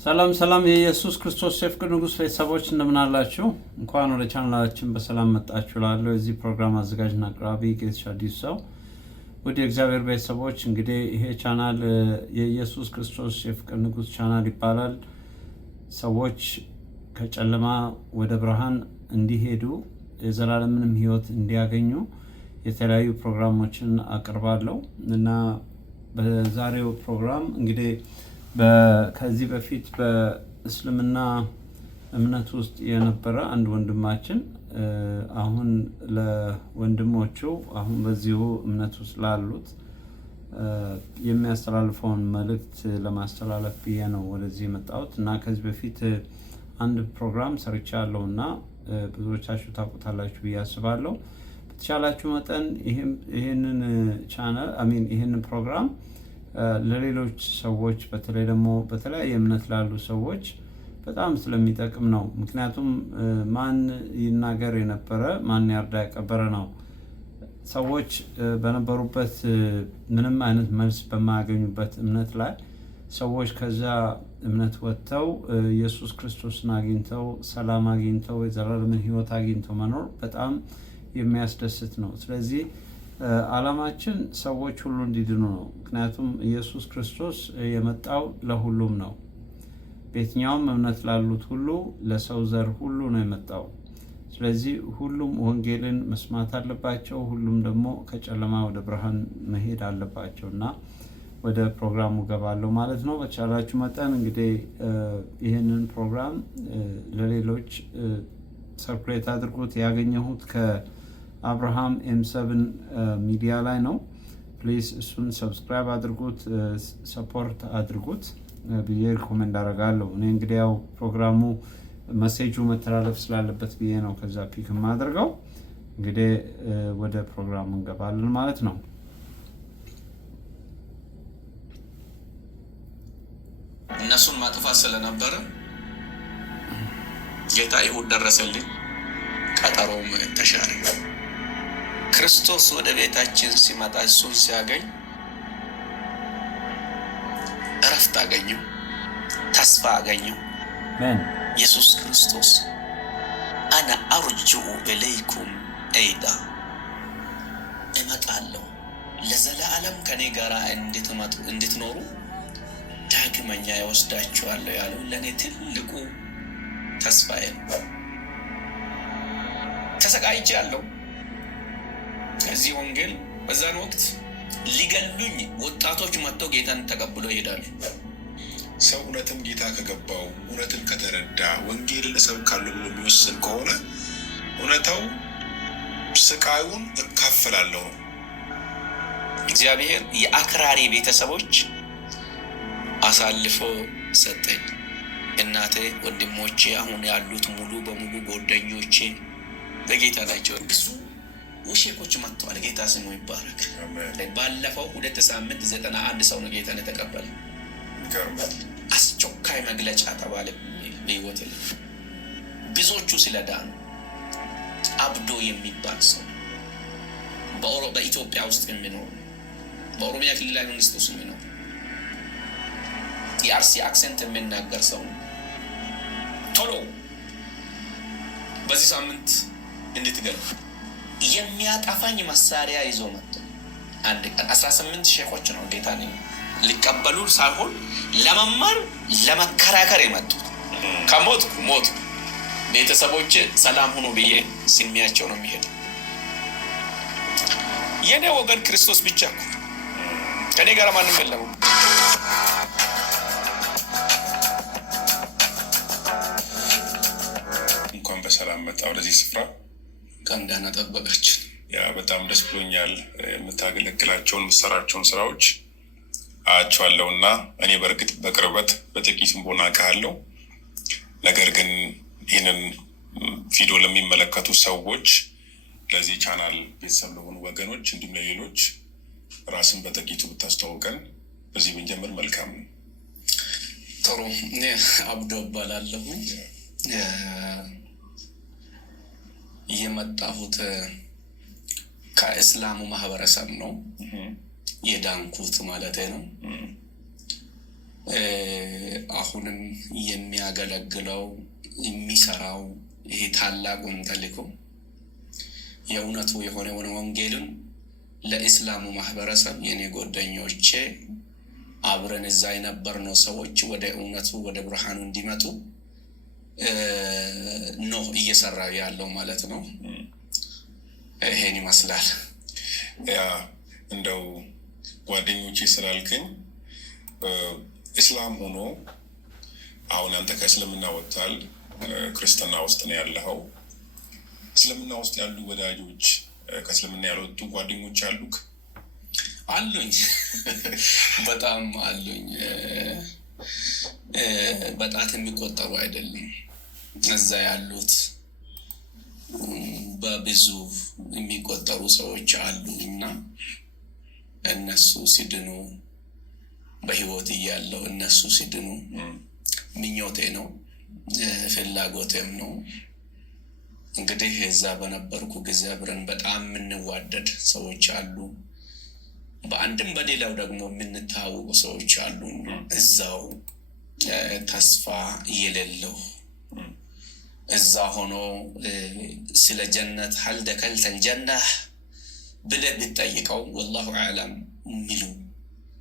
ሰላም ሰላም የኢየሱስ ክርስቶስ የፍቅር ንጉስ ቤተሰቦች እንደምን አላችሁ? እንኳን ወደ ቻናላችን በሰላም መጣችሁ እላለሁ። የዚህ ፕሮግራም አዘጋጅና አቅራቢ ጌትሽ አዲስ ሰው። ውድ የእግዚአብሔር ቤተሰቦች እንግዲህ ይሄ ቻናል የኢየሱስ ክርስቶስ የፍቅር ንጉስ ቻናል ይባላል። ሰዎች ከጨለማ ወደ ብርሃን እንዲሄዱ የዘላለምን ሕይወት እንዲያገኙ የተለያዩ ፕሮግራሞችን አቀርባለሁ እና በዛሬው ፕሮግራም እንግዲህ ከዚህ በፊት በእስልምና እምነት ውስጥ የነበረ አንድ ወንድማችን አሁን ለወንድሞቹ አሁን በዚሁ እምነት ውስጥ ላሉት የሚያስተላልፈውን መልእክት ለማስተላለፍ ብዬ ነው ወደዚህ የመጣሁት እና ከዚህ በፊት አንድ ፕሮግራም ሰርቻለሁና ብዙዎቻችሁ ታውቁታላችሁ ብዬ አስባለሁ። በተቻላችሁ መጠን ይሄንን ቻናል ይሄንን ፕሮግራም ለሌሎች ሰዎች በተለይ ደግሞ በተለያየ እምነት ላሉ ሰዎች በጣም ስለሚጠቅም ነው። ምክንያቱም ማን ይናገር የነበረ ማን ያርዳ የቀበረ ነው። ሰዎች በነበሩበት ምንም አይነት መልስ በማያገኙበት እምነት ላይ ሰዎች ከዛ እምነት ወጥተው ኢየሱስ ክርስቶስን አግኝተው ሰላም አግኝተው የዘላለምን ሕይወት አግኝተው መኖር በጣም የሚያስደስት ነው። ስለዚህ ዓላማችን ሰዎች ሁሉ እንዲድኑ ነው። ምክንያቱም ኢየሱስ ክርስቶስ የመጣው ለሁሉም ነው። በየትኛውም እምነት ላሉት ሁሉ ለሰው ዘር ሁሉ ነው የመጣው። ስለዚህ ሁሉም ወንጌልን መስማት አለባቸው። ሁሉም ደግሞ ከጨለማ ወደ ብርሃን መሄድ አለባቸው እና ወደ ፕሮግራሙ ገባለሁ ማለት ነው። በቻላችሁ መጠን እንግዲህ ይህንን ፕሮግራም ለሌሎች ሰርኩሌት አድርጉት። ያገኘሁት ከአብርሃም ኤም7 ሚዲያ ላይ ነው። ፕሊዝ እሱን ሰብስክራይብ አድርጉት፣ ሰፖርት አድርጉት ብዬ ሪኮሜንድ አደርጋለሁ። እኔ እንግዲህ ያው ፕሮግራሙ መሴጁ መተላለፍ ስላለበት ብዬ ነው ከዛ ፒክ የማደርገው። እንግዲህ ወደ ፕሮግራሙ እንገባለን ማለት ነው። እነሱን ማጥፋት ስለነበረ ጌታ ይሁን ደረሰልኝ፣ ቀጠሮም ተሻረ። ክርስቶስ ወደ ቤታችን ሲመጣ እሱን ሲያገኝ እረፍት አገኘው፣ ተስፋ አገኘው። ኢየሱስ ክርስቶስ አና አርጅኡ ኢለይኩም አይዳ እመጣለሁ ለዘላለም ከኔ ጋር እንድትኖሩ ዳግመኛ ይወስዳችኋለሁ ያለው ለኔ ትልቁ ተስፋዬ ነው። ተሰቃይቻለሁ። ከዚህ ወንጌል በዛን ወቅት ሊገሉኝ ወጣቶች መጥተው ጌታን ተቀብሎ ይሄዳሉ። ሰው እውነትን ጌታ ከገባው እውነትን ከተረዳ ወንጌልን እሰብካለሁ ብሎ የሚወስን ከሆነ እውነታው ስቃዩን እካፈላለሁ ነው። እግዚአብሔር የአክራሪ ቤተሰቦች አሳልፎ ሰጠኝ። እናቴ፣ ወንድሞቼ፣ አሁን ያሉት ሙሉ በሙሉ ጓደኞቼ በጌታ ናቸው። ብዙ ሼኮች መጥተዋል። ጌታ ስሙ ይባረክ። ባለፈው 2 ሳምንት 91 ሰው ነው ጌታን የተቀበለ። አስቸኳይ መግለጫ ተባለ። በህይወት ብዙዎቹ ስለዳኑ አብዶ የሚባል ሰው በኢትዮጵያ ውስጥ የሚኖር በኦሮሚያ ክልላዊ መንግስት ውስጥ የሚኖር የአርሲ አክሰንት የሚናገር ሰው ቶሎ በዚህ ሳምንት እንድትገርም የሚያጠፋኝ መሳሪያ ይዞ መጥቶ አንድ ቀን 18 ሼኮች ነው ጌታን ሊቀበሉ ሳይሆን ለመማር ለመከራከር የመጡት። ከሞት ሞት ቤተሰቦች ሰላም ሁኑ ብዬ ስሚያቸው ነው የሚሄድ። የኔ ወገን ክርስቶስ ብቻ ከኔ ጋር ማንም የለም። እንኳን በሰላም መጣ ወደዚህ ስፍራ። ከእንዳና ጠበቃችን በጣም ደስ ብሎኛል። የምታገለግላቸውን የምትሰራቸውን ስራዎች አያቸዋለሁ እና እኔ በእርግጥ በቅርበት በጥቂትም ቦና አውቃለሁ። ነገር ግን ይህንን ቪዲዮ ለሚመለከቱ ሰዎች፣ ለዚህ ቻናል ቤተሰብ ለሆኑ ወገኖች እንዲሁም ለሌሎች ራስን በጥቂቱ ብታስተዋውቀን በዚህ ብንጀምር መልካም ነው። ጥሩ። እኔ አብዶ እባላለሁ። የመጣሁት ከእስላሙ ማህበረሰብ ነው የዳንኩት ማለት ነው። አሁንም የሚያገለግለው የሚሰራው ይሄ ታላቁን ተልእኮ የእውነቱ የሆነውን ወንጌልን ለእስላሙ ማህበረሰብ የኔ ጓደኞቼ አብረን እዛ የነበርነው ሰዎች ወደ እውነቱ ወደ ብርሃኑ እንዲመጡ ነው እየሰራ ያለው ማለት ነው። ይሄን ይመስላል። ያ እንደው ጓደኞቼ ስላልክኝ እስላም ሆኖ አሁን አንተ ከእስልምና ወጥታል፣ ክርስትና ውስጥ ነው ያለኸው። እስልምና ውስጥ ያሉ ወዳጆች ከእስልምና ያልወጡ ጓደኞች አሉክ? አሉኝ፣ በጣም አሉኝ። በጣት የሚቆጠሩ አይደለም እዛ ያሉት፣ በብዙ የሚቆጠሩ ሰዎች አሉ እና እነሱ ሲድኑ በህይወት እያለው እነሱ ሲድኑ ምኞቴ ነው፣ ፍላጎቴም ነው። እንግዲህ እዛ በነበርኩ ጊዜ አብረን በጣም የምንዋደድ ሰዎች አሉ፣ በአንድም በሌላው ደግሞ የምንታወቁ ሰዎች አሉ። እዛው ተስፋ የሌለው እዛ ሆኖ ስለ ጀነት ሀል ደከልተል ጀነህ ብለህ ብትጠይቀው ወላሁ አዕለም የሚሉ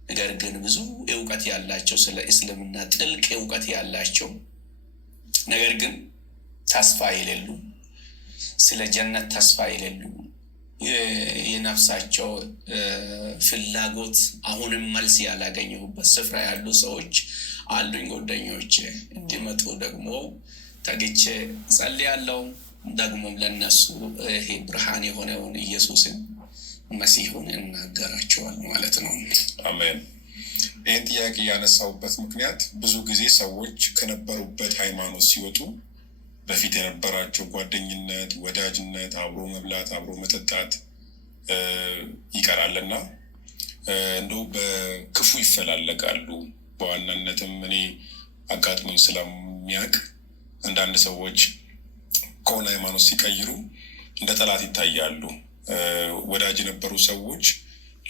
ነገር ግን ብዙ እውቀት ያላቸው ስለ እስልምና ጥልቅ እውቀት ያላቸው ነገር ግን ተስፋ የሌሉ ስለ ጀነት ተስፋ የሌሉ የነፍሳቸው ፍላጎት አሁንም መልስ ያላገኘሁበት ስፍራ ያሉ ሰዎች አሉኝ። ጓደኞቼ እንዲመጡ ደግሞ ተግቼ ጸልያለሁ። ደግሞም ለነሱ ይሄ ብርሃን የሆነውን ኢየሱስን መሲሁን እናገራቸዋል ማለት ነው። አሜን። ይህን ጥያቄ ያነሳውበት ምክንያት ብዙ ጊዜ ሰዎች ከነበሩበት ሃይማኖት ሲወጡ በፊት የነበራቸው ጓደኝነት፣ ወዳጅነት፣ አብሮ መብላት፣ አብሮ መጠጣት ይቀራልና እንደው በክፉ ይፈላለጋሉ። በዋናነትም እኔ አጋጥሞኝ ስለሚያውቅ አንዳንድ ሰዎች ከሆነ ሃይማኖት ሲቀይሩ እንደ ጠላት ይታያሉ። ወዳጅ የነበሩ ሰዎች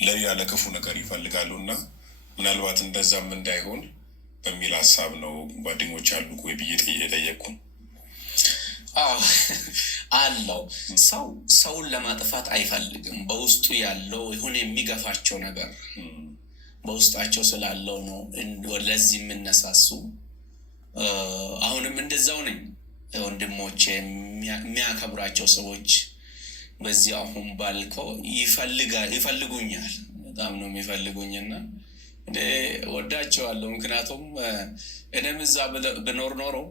ለሌላ ለክፉ ነገር ይፈልጋሉ እና ምናልባት እንደዛም እንዳይሆን በሚል ሀሳብ ነው ጓደኞች አሉ ወይ ብዬ የጠየቅኩ። አለው ሰውን ለማጥፋት አይፈልግም። በውስጡ ያለው ይሁን የሚገፋቸው ነገር በውስጣቸው ስላለው ነው ለዚህ የምነሳሱ። አሁንም እንደዛው ነኝ። ወንድሞቼ የሚያከብራቸው ሰዎች በዚህ አሁን ባልከው ይፈልጉኛል፣ በጣም ነው የሚፈልጉኝና ወዳቸዋለሁ። ምክንያቱም እኔም እዛ ብኖር ኖረው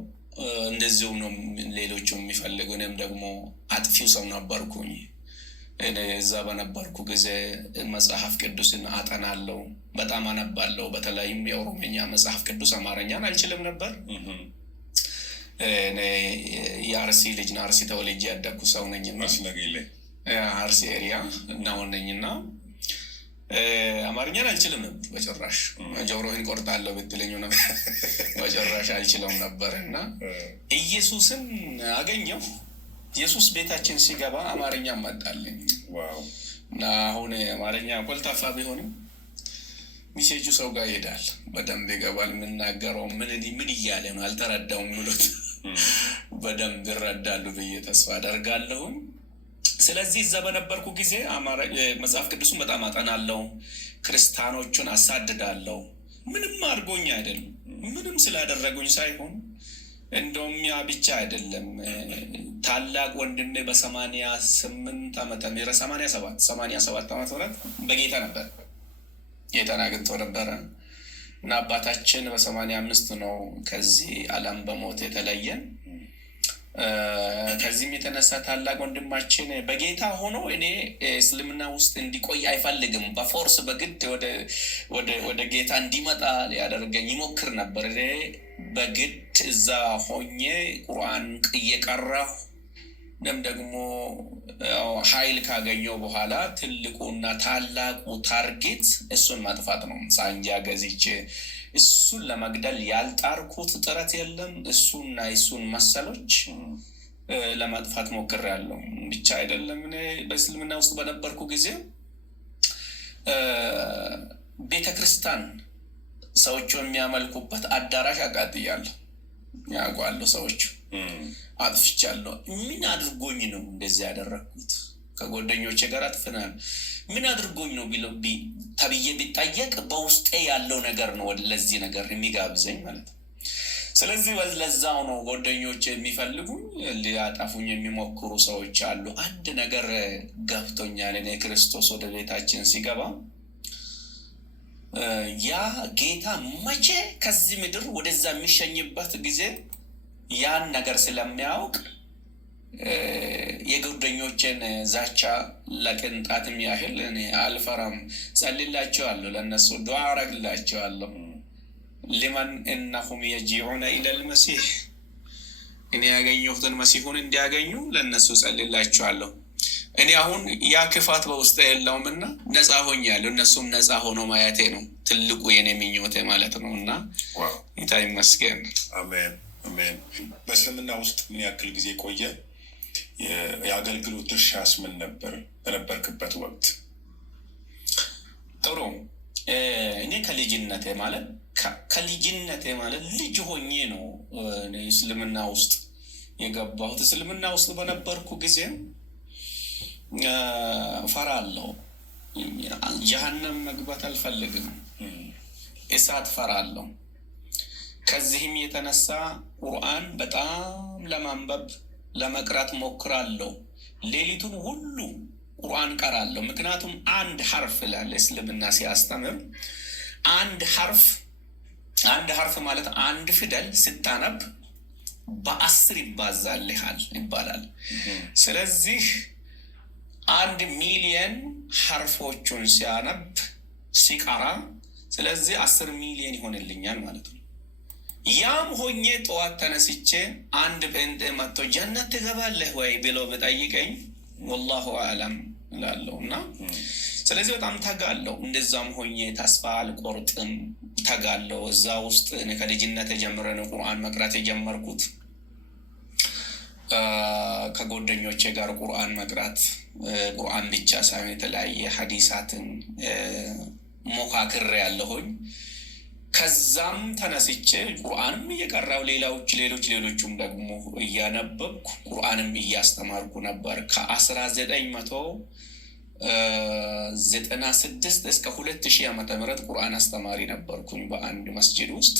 እንደዚሁ ነው ሌሎቹ የሚፈልጉ። እኔም ደግሞ አጥፊው ሰው ነበርኩኝ። እዛ በነበርኩ ጊዜ መጽሐፍ ቅዱስን አጠናለሁ፣ በጣም አነባለሁ። በተለይም የኦሮሞኛ መጽሐፍ ቅዱስ፣ አማርኛን አልችልም ነበር። የአርሲ ልጅ ነው፣ አርሲ ተወልጄ ያደግኩ ሰው ነኝና አርሲ ኤሪያ እናሆነኝና አማርኛን አልችልም ነበር በጭራሽ። ጆሮህን ቆርጣለሁ ብትለኝ ነበር በጭራሽ አልችለውም ነበር። እና ኢየሱስን አገኘው። ኢየሱስ ቤታችን ሲገባ አማርኛ መጣልኝ እና አሁን አማርኛ ኮልታፋ ቢሆንም ሚሴጁ ሰው ጋር ይሄዳል፣ በደንብ ይገባል። የምናገረው ምን እያለ ነው አልተረዳውም ብሎት በደንብ ይረዳሉ ብዬ ተስፋ አደርጋለሁም። ስለዚህ እዛ በነበርኩ ጊዜ መጽሐፍ ቅዱስን በጣም አጠናለሁ፣ ክርስቲያኖቹን አሳድዳለሁ። ምንም አድርጎኝ አይደለም፣ ምንም ስላደረጉኝ ሳይሆን እንደውም ያ ብቻ አይደለም። ታላቅ ወንድሜ በ87 ዓመተ ምህረት 87 ዓመተ ምህረት በጌታ ነበር፣ ጌታን አግኝቶ ነበረ እና አባታችን በ85 ነው ከዚህ ዓለም በሞት የተለየን። ከዚህም የተነሳ ታላቅ ወንድማችን በጌታ ሆኖ እኔ እስልምና ውስጥ እንዲቆይ አይፈልግም። በፎርስ በግድ ወደ ጌታ እንዲመጣ ሊያደርገኝ ይሞክር ነበር። እኔ በግድ እዛ ሆኜ ቁርአን እየቀራሁ ደግሞ ኃይል ካገኘው በኋላ ትልቁና ታላቁ ታርጌት እሱን ማጥፋት ነው። ሳንጃ ገዝቼ እሱን ለመግደል ያልጣርኩት ጥረት የለም። እሱና እሱን መሰሎች ለማጥፋት ሞክሬያለሁ። ብቻ አይደለም እኔ በእስልምና ውስጥ በነበርኩ ጊዜ ቤተክርስቲያን ሰዎቹ የሚያመልኩበት አዳራሽ አቃጥያለሁ። ያውቃሉ ሰዎቹ አጥፍቻለሁ። ምን አድርጎኝ ነው እንደዚህ ያደረግኩት? ከጓደኞቼ ጋር አጥፍናል። ምን አድርጎኝ ነው ተብዬ ቢጠየቅ በውስጤ ያለው ነገር ነው ለዚህ ነገር የሚጋብዘኝ ማለት ነው። ስለዚህ ለዛው ነው ጓደኞቼ የሚፈልጉ ሊያጠፉኝ የሚሞክሩ ሰዎች አሉ። አንድ ነገር ገብቶኛል። እኔ ክርስቶስ ወደ ቤታችን ሲገባ ያ ጌታ መቼ ከዚህ ምድር ወደዛ የሚሸኝበት ጊዜ ያን ነገር ስለሚያውቅ የጓደኞቼን ዛቻ ለቅንጣትም ያህል እኔ አልፈራም። ጸልላቸዋለሁ፣ ለእነሱ ዱዓ አረግላቸዋለሁ። ሊመን እነሁም የጂዑነ ኢለል መሲህ እኔ ያገኘሁትን መሲሁን እንዲያገኙ ለእነሱ ጸልላቸዋለሁ። እኔ አሁን ያ ክፋት በውስጥ የለውምና ነፃ ሆኛለሁ። እነሱም ነፃ ሆኖ ማየቴ ነው ትልቁ የኔ ምኞቴ ማለት ነው። እና ጌታ ይመስገን። አሜን አሜን። በእስልምና ውስጥ ምን ያክል ጊዜ ቆየ? የአገልግሎት ድርሻስ ምን ነበር በነበርክበት ወቅት? ጥሩ። እኔ ከልጅነቴ ማለት ልጅ ሆኜ ነው እስልምና ውስጥ የገባሁት። እስልምና ውስጥ በነበርኩ ጊዜ ፈራለሁ። ጀሀነም መግባት አልፈልግም። እሳት ፈራለሁ። ከዚህም የተነሳ ቁርአን በጣም ለማንበብ ለመቅራት ሞክራለሁ። ሌሊቱን ሁሉ ቁርአን ቀራለሁ። ምክንያቱም አንድ ሐርፍ ይላል እስልምና ሲያስተምር፣ አንድ ሐርፍ ማለት አንድ ፊደል ስታነብ በ10 ይባዛልሃል ይባላል። ስለዚህ 1 ሚሊየን ሐርፎቹን ሲቀራ ስለዚህ 10 ሚሊየን ይሆንልኛል ማለት ነው። ያም ሆኜ ጠዋት ተነስቼ አንድ ጴንጤ መጥቶ ጀነት ትገባለህ ወይ ብሎ በጠይቀኝ ወላሁ አዕለም እላለሁ። እና ስለዚህ በጣም ተጋለሁ። እንደዛም ሆኜ ተስፋ አልቆርጥም፣ ተጋለሁ። እዛ ውስጥ ከልጅነት ጀምረን ቁርአን መቅራት የጀመርኩት ከጓደኞቼ ጋር ቁርአን መቅራት፣ ቁርአን ብቻ ሳይሆን የተለያየ ሐዲሳትን ሞካክሬ ያለሁኝ። ከዛም ተነስቼ ቁርአንም እየቀራው ሌሎቹም ደግሞ እያነበብኩ ቁርአንም እያስተማርኩ ነበር። ከ1996 እስከ 2000 ዓመተ ምህረት ቁርአን አስተማሪ ነበርኩኝ በአንድ መስጂድ ውስጥ፣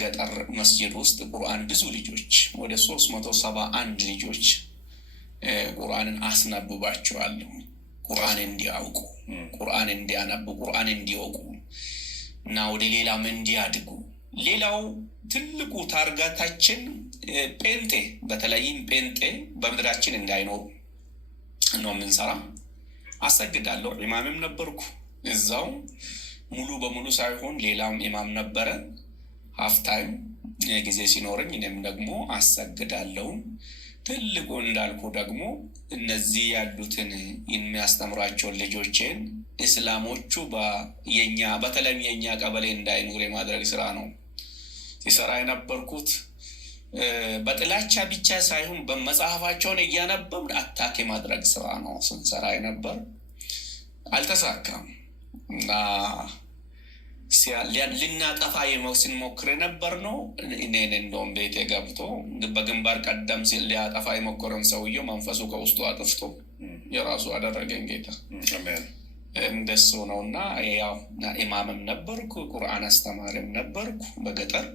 ገጠር መስጂድ ውስጥ ቁርአን ብዙ ልጆች ወደ 371 ልጆች ቁርአንን አስነብባቸዋለሁ። ቁርአን እንዲያውቁ፣ ቁርአን እንዲያነቡ፣ ቁርአን እንዲወቁ እና ወደ ሌላም እንዲያድጉ። ሌላው ትልቁ ታርጋታችን ጴንጤ፣ በተለይም ጴንጤ በምድራችን እንዳይኖሩ ነው የምንሰራ። አሰግዳለሁ። ኢማምም ነበርኩ እዛው፣ ሙሉ በሙሉ ሳይሆን ሌላም ኢማም ነበረ። ሀፍታይም ጊዜ ሲኖረኝ እኔም ደግሞ አሰግዳለሁ። ትልቁ እንዳልኩ ደግሞ እነዚህ ያሉትን የሚያስተምራቸውን ልጆችን እስላሞቹ በተለይም የኛ ቀበሌ እንዳይኖር የማድረግ ስራ ነው ሲሰራ የነበርኩት። በጥላቻ ብቻ ሳይሆን በመጽሐፋቸውን እያነበብን አታክ የማድረግ ስራ ነው ስንሰራ የነበር። አልተሳካም እና ልናጠፋ ስንሞክር የነበር ነው። እኔን እንደውም ቤቴ ገብቶ በግንባር ቀደም ሊያጠፋ የሞከረን ሰውየው መንፈሱ ከውስጡ አጥፍቶ የራሱ አደረገኝ ጌታ። እንደሱ ነው። እና ያው ኢማምም ነበርኩ፣ ቁርአን አስተማሪም ነበርኩ። በገጠር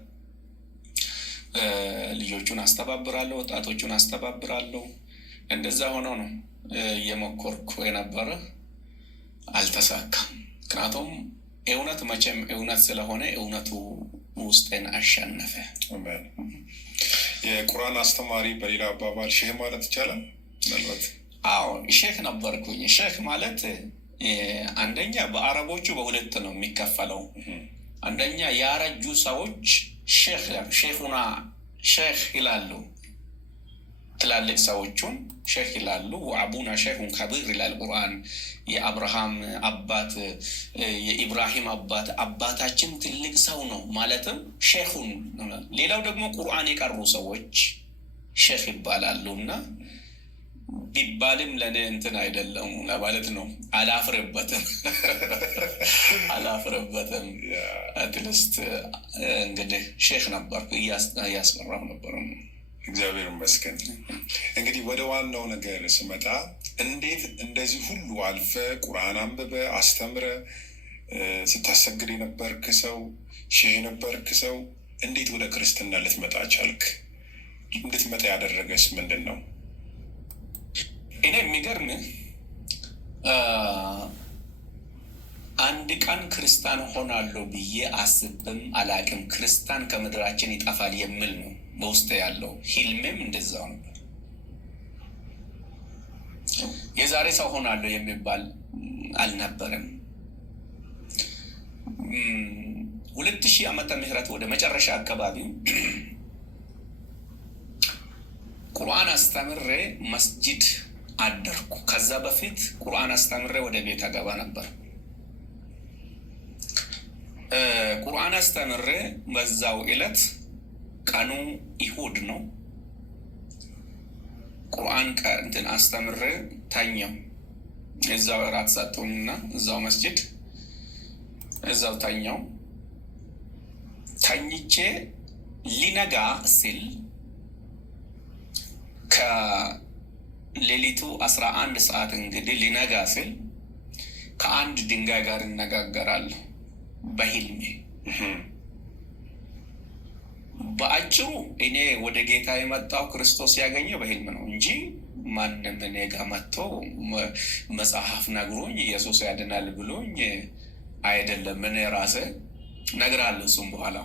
ልጆቹን አስተባብራለሁ፣ ወጣቶቹን አስተባብራለሁ። እንደዛ ሆኖ ነው እየሞከርኩ የነበረ። አልተሳካም። ምክንያቱም እውነት መቼም እውነት ስለሆነ እውነቱ ውስጤን አሸነፈ። የቁርአን አስተማሪ በሌላ አባባል ሼህ ማለት ይቻላል? ምናልባት አዎ ሼክ ነበርኩኝ። ሼክ ማለት አንደኛ በአረቦቹ በሁለት ነው የሚከፈለው። አንደኛ ያረጁ ሰዎች ሼኹና ሼክ ይላሉ፣ ትላልቅ ሰዎቹን ሼክ ይላሉ። ወአቡና ሼኹን ከቢር ይላል ቁርአን። የአብርሃም አባት የኢብራሂም አባታችን ትልቅ ሰው ነው ማለትም ሼኹን። ሌላው ደግሞ ቁርአን የቀሩ ሰዎች ሼክ ይባላሉ። እና ቢባልም ለእኔ እንትን አይደለም ለማለት ነው። አላፍርበትም አላፍርበትም። አትሊስት እንግዲህ ሼክ ነበርኩ፣ እያስመራሁ ነበር። እግዚአብሔር ይመስገን። እንግዲህ ወደ ዋናው ነገር ስመጣ እንዴት እንደዚህ ሁሉ አልፈ ቁርአን አንብበ አስተምረ ስታሰግድ የነበርክ ሰው ሼህ የነበርክ ሰው እንዴት ወደ ክርስትና ልትመጣ ቻልክ? እንድትመጣ ያደረገስ ምንድን ነው? እኔ የሚገርም አንድ ቀን ክርስቲያን ሆናለሁ ብዬ አስብም አላቅም። ክርስቲያን ከምድራችን ይጠፋል የሚል ነው በውስጥ ያለው። ሂልሜም እንደዛው ነበር። የዛሬ ሰው ሆናለሁ የሚባል አልነበረም። 2000 ዓመተ ምህረት ወደ መጨረሻ አካባቢ ቁርአን አስተምሬ መስጂድ አደርኩ። ከዛ በፊት ቁርአን አስተምሬ ወደ ቤት አገባ ነበር። ቁርአን አስተምሬ በዛው ዕለት ቀኑ ይሁድ ነው። ቁርአን እንትን አስተምሬ ተኛው። እዛው እራት ሰጡኝና እዛው መስጂድ እዛው ተኛው። ተኝቼ ሊነጋ ሲል ከሌሊቱ 11 ሰዓት እንግዲህ ሊነጋ ሲል ከአንድ ድንጋይ ጋር እነጋገራለሁ በሂልሜ። በአጭሩ እኔ ወደ ጌታ የመጣው ክርስቶስ ያገኘው በሂልም ነው እንጂ ማንም እኔ ጋር መጥቶ መጽሐፍ ነግሮኝ ኢየሱስ ያድናል ብሎኝ አይደለም። እኔ ራሴ ነግራለሁ እሱም በኋላ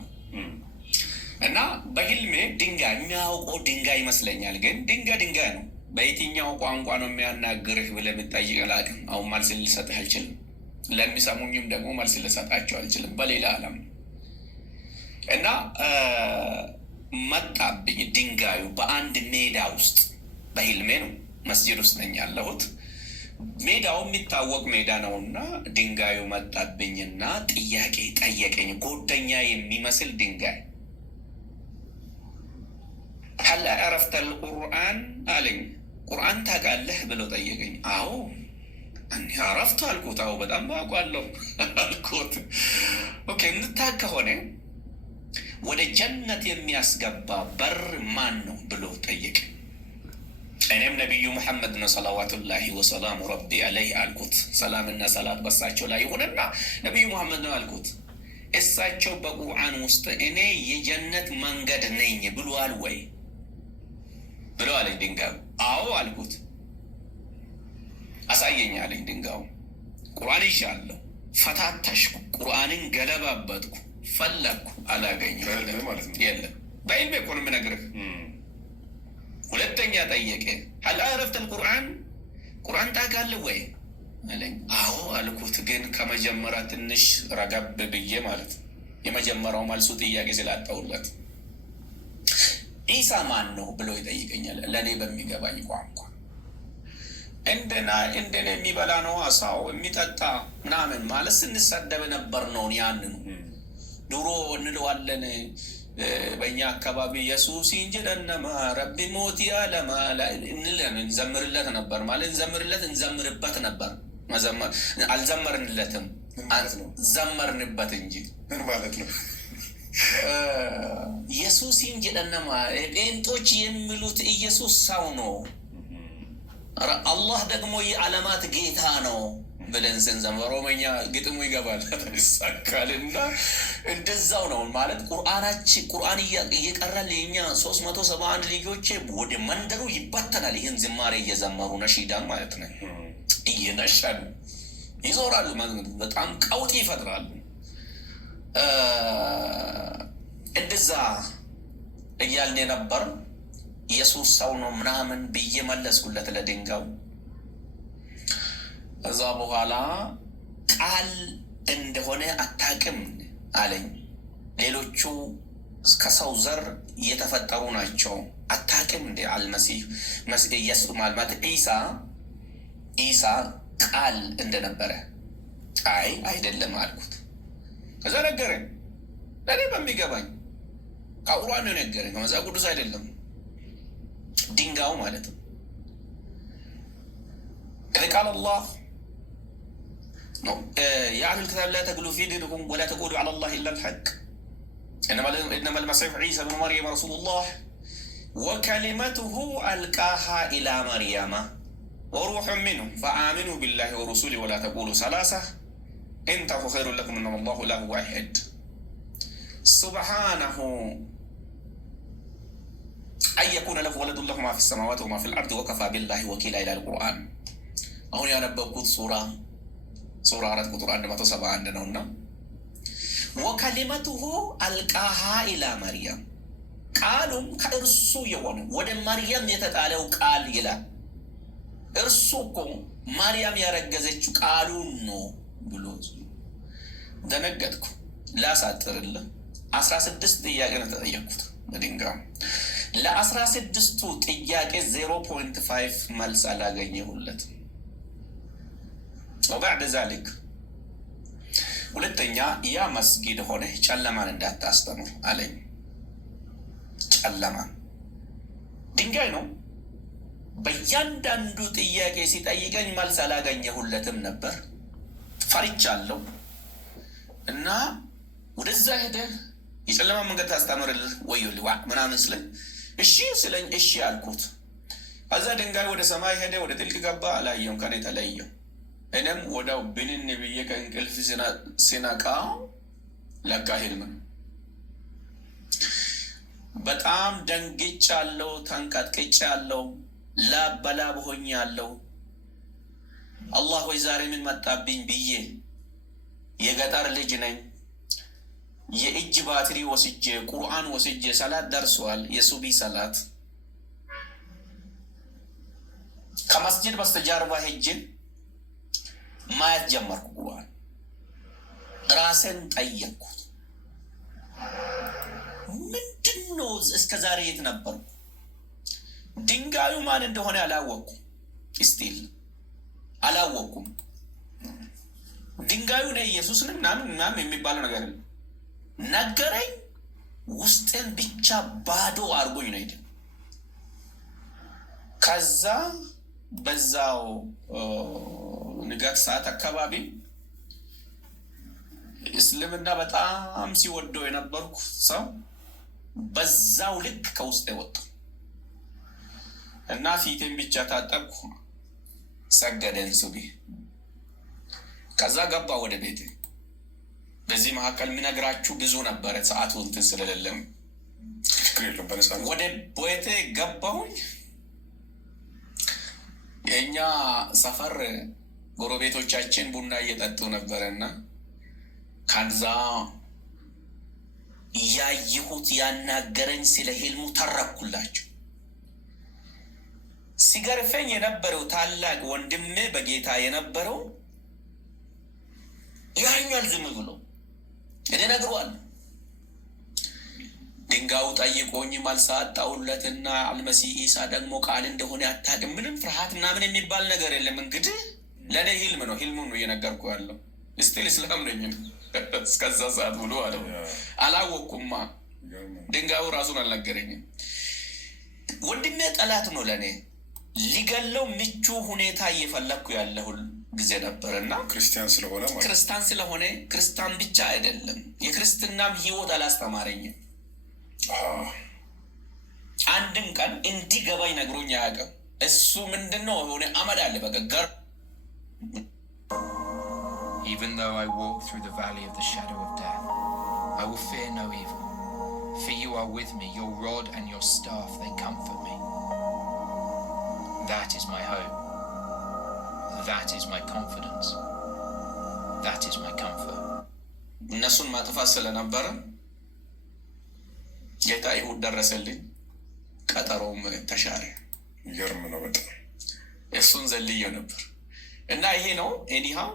እና በሂልሜ ድንጋይ የሚያውቀው ድንጋይ ይመስለኛል፣ ግን ድንጋይ ነው። በየትኛው ቋንቋ ነው የሚያናግርህ ብለህ ብትጠይቅ አላውቅም። አሁን መልስ ልሰጥህ አልችልም። ለሚሰሙኝም ደግሞ መልስ ልሰጣቸው አልችልም። በሌላ ዓለም እና መጣብኝ ድንጋዩ በአንድ ሜዳ ውስጥ። በሂልሜ ነው፣ መስጂድ ውስጥ ነኝ ያለሁት። ሜዳው የሚታወቅ ሜዳ ነው እና ድንጋዩ መጣብኝና ጥያቄ ጠየቀኝ። ጎደኛ የሚመስል ድንጋይ ሀል አዕረፍተ ልቁርአን አለኝ። ቁርአን ታውቃለህ ብሎ ጠየቀኝ። አዎ እኔ አረፍቱ አልኩት። አዎ በጣም አውቃለሁ አልኩት። ኦኬ እንታቅ ከሆነ ወደ ጀነት የሚያስገባ በር ማን ነው ብሎ ጠየቀ። እኔም ነቢዩ ሙሐመድ ነው ሰላዋቱላሂ ወሰላሙ ረቢ አለይህ አልኩት። ሰላምና ሰላት በሳቸው ላይ ይሁንና ነቢዩ ሙሐመድ ነው አልኩት። እሳቸው በቁርአን ውስጥ እኔ የጀነት መንገድ ነኝ ብሏል ወይ ብሎ አለኝ ድንጋዩ። አዎ አልኩት። አሳየኝ አለኝ ድንጋዩ። ቁርአን ይዣለሁ። ፈታተሽኩ፣ ቁርአንን ገለባበጥኩ፣ ፈለግኩ፣ አላገኘሁም። የለም በኢልሜ እኮ ነው የምነግርህ። ሁለተኛ ጠየቀ። ሀል አዕረፍተል ቁርአን፣ ቁርአን ታውቃለህ ወይ አለኝ። አዎ አልኩት። ግን ከመጀመሪያ ትንሽ ረገብ ብዬ ማለት ነው። የመጀመሪያው መልሱ ጥያቄ ስላጣሁለት ኢሳ ማን ነው ብሎ ይጠይቀኛል። ለእኔ በሚገባኝ ቋንቋ እንደኔ የሚበላ ነው አሳው የሚጠጣ ምናምን ማለት ስንሰደብ ነበር ነው። ያንኑ ድሮ እንለዋለን በእኛ አካባቢ ኢየሱስ እንጂ ለነማ ረቢ ሞት ያለማ እንዘምርለት ነበር ማለት እንዘምርበት ነበር። አልዘመርንለትም፣ ዘመርንበት እንጂ ምን ማለት ነው? ኢየሱስ እንጂ ለነማ ጴንጦች የሚሉት ኢየሱስ ሰው ነው፣ አላህ ደግሞ የዓለማት ጌታ ነው ብለን ስንዘምር ኦሮሞኛ ግጥሙ ይገባል ይሳካልና እንደዛው ነው ማለት። ቁርአን እየቀራል የኛ 371 ልጆቼ ወደ መንደሩ ይባተናል። ይህን ዝማሬ እየዘመሩ ነሺዳ ማለት ነው እየነሻሉ ይዞራሉ። በጣም ቀውጢ ይፈጥራሉ። እንደዛ እያልን የነበር ኢየሱስ ሰው ነው ምናምን ብዬ መለስኩለት ለድንጋዩ። ከዛ በኋላ ቃል እንደሆነ አታውቅም አለኝ። ሌሎቹ ከሰው ዘር እየተፈጠሩ ናቸው አታውቅም እንደ አልመሲህ ኢየሱስ ማለት ኢሳ ቃል እንደነበረ አይ አይደለም አልኩት። ከዛ ነገረኝ። ለእኔ በሚገባኝ ከቁርአን ነው ነገረኝ፣ ከመጽሐፍ ቅዱስ አይደለም። ድንጋዩ ማለት ነው። إذ قال الله يا أهل الكتاب لا تغلوا في دينكم ولا تقولوا على الله إلا الحق إنما المسيح عيسى بن مريم رسول الله وكلمته ألقاها إلى مريم وروح منه فآمنوا بالله ورسوله ولا تقولوا ثلاثة انتهوا خير لكم إنما الله إله واحد سبحانه أن يكون له ولد له ما في السماوات وما في الأرض وكفى بالله وكيلا إلى القرآن أهون ينببكت سورة عرض قرآن ما تصبع عندنا وكلمته ألقاها إلى مريم قالوا كإرسو يوون ودى مريم يتقالوا قال إلى إرسوكم مريم يرقزتش قالوا نو بلوز دنقتكم لا ساتر الله 16 ጥያቄ ነው ተጠየቁት በድንጋይ ለ16ቱ ጥያቄ 0.5 መልስ አላገኘሁለት وبعد ذلك ሁለተኛ ያ መስጊድ ሆነ ጨለማን እንዳታስተምር አለኝ ጨለማ ድንጋይ ነው በእያንዳንዱ ጥያቄ ሲጠይቀኝ መልስ አላገኘሁለትም ነበር ፈርቻለሁ እና ወደዛ ሄደ የጨለማ መንገድ ታስተምርልህ ወዮልዋ ምናምን ስለኝ እሺ ስለኝ እሺ አልኩት ከዛ ድንጋይ ወደ ሰማይ ሄደ ወደ ጥልቅ ገባ አላየውም ከኔ ተለየው እኔም ወዳው ብንን ብዬ ከእንቅልፍ ሲነቃ ለካ ህልም ነው በጣም ደንግጫለሁ ተንቀጥቅጫለሁ ላበላብ ሆኛለሁ አላህ ወይ ዛሬ ምን መጣብኝ ብዬ የገጠር ልጅ ነኝ የእጅ ባትሪ ወስጄ ቁርአን ወስጄ ሰላት ደርሷል የሱቢ ሰላት ከመስጂድ በስተጀርባ ሄጄ ማየት ጀመርኩ ቁርአን ራሴን ጠየቅኩት ምንድነው እስከ ዛሬ የት ነበርኩ ድንጋዩ ማን እንደሆነ አላወቅኩም ስቲል አላወቅኩም ድንጋዩ ነው ኢየሱስ ነው ምናምን የሚባለው ነገር ነገረኝ ውስጤን ብቻ ባዶ አርጎኝ ነው ሄደ ከዛ በዛው ንጋት ሰዓት አካባቢ እስልምና በጣም ሲወደው የነበርኩ ሰው በዛው ልክ ከውስጤ ወጣ እና ፊቴን ብቻ ታጠብኩ ሰገደን ሱቢ ከዛ ገባ ወደ ቤቴ በዚህ መካከል ምነግራችሁ ብዙ ነበረ ሰዓቱ እንትን ስለሌለም ወደ ቤቴ ገባሁኝ የኛ ሰፈር ጎረቤቶቻችን ቡና እየጠጡ ነበርና ከዛ ያየሁት ያናገረኝ ስለ ህልሙ ተረኩላችሁ ሲገርፈኝ የነበረው ታላቅ ወንድሜ በጌታ የነበረው ያኛል ዝም ብሎ እኔ ነግሯል ድንጋዩ ጠይቆኝ መልስ አጣሁለትና አልመሲህ ኢሳ ደግሞ ቃል እንደሆነ አታውቅም ምንም ፍርሃትና ምን የሚባል ነገር የለም እንግዲህ ለኔ ህልም ነው ህልሙን ነው እየነገርኩ ያለው ስቲል እስላም ነኝ እስከዛ ሰዓት ብሎ አለው አላወቅኩማ ድንጋዩ ራሱን አልነገረኝም ወንድሜ ጠላት ነው ለኔ ሊገለው ምቹ ሁኔታ እየፈለኩ ያለሁ ጊዜ ነበርና ክርስቲያን ስለሆነ ክርስቲያን ብቻ አይደለም የክርስትናም ህይወት አላስተማረኝም አንድም ቀን እንዲገባኝ ነግሮኝ አያውቅም እሱ ምንድነው ሆነ አመድ አለ በገር Even though I walk through the valley of the shadow of death, I will fear no evil. For you are with me, your rod and your staff, they comfort me. That is my hope. That is my confidence. That is my comfort. እነሱን ማጥፋት ስለነበረ ጌታ ይሁድ ደረሰልኝ ቀጠሮም ተሻረ ይገርም ነው በጣም እሱን ዘልየው ነበር እና ይሄ ነው ኤኒሃው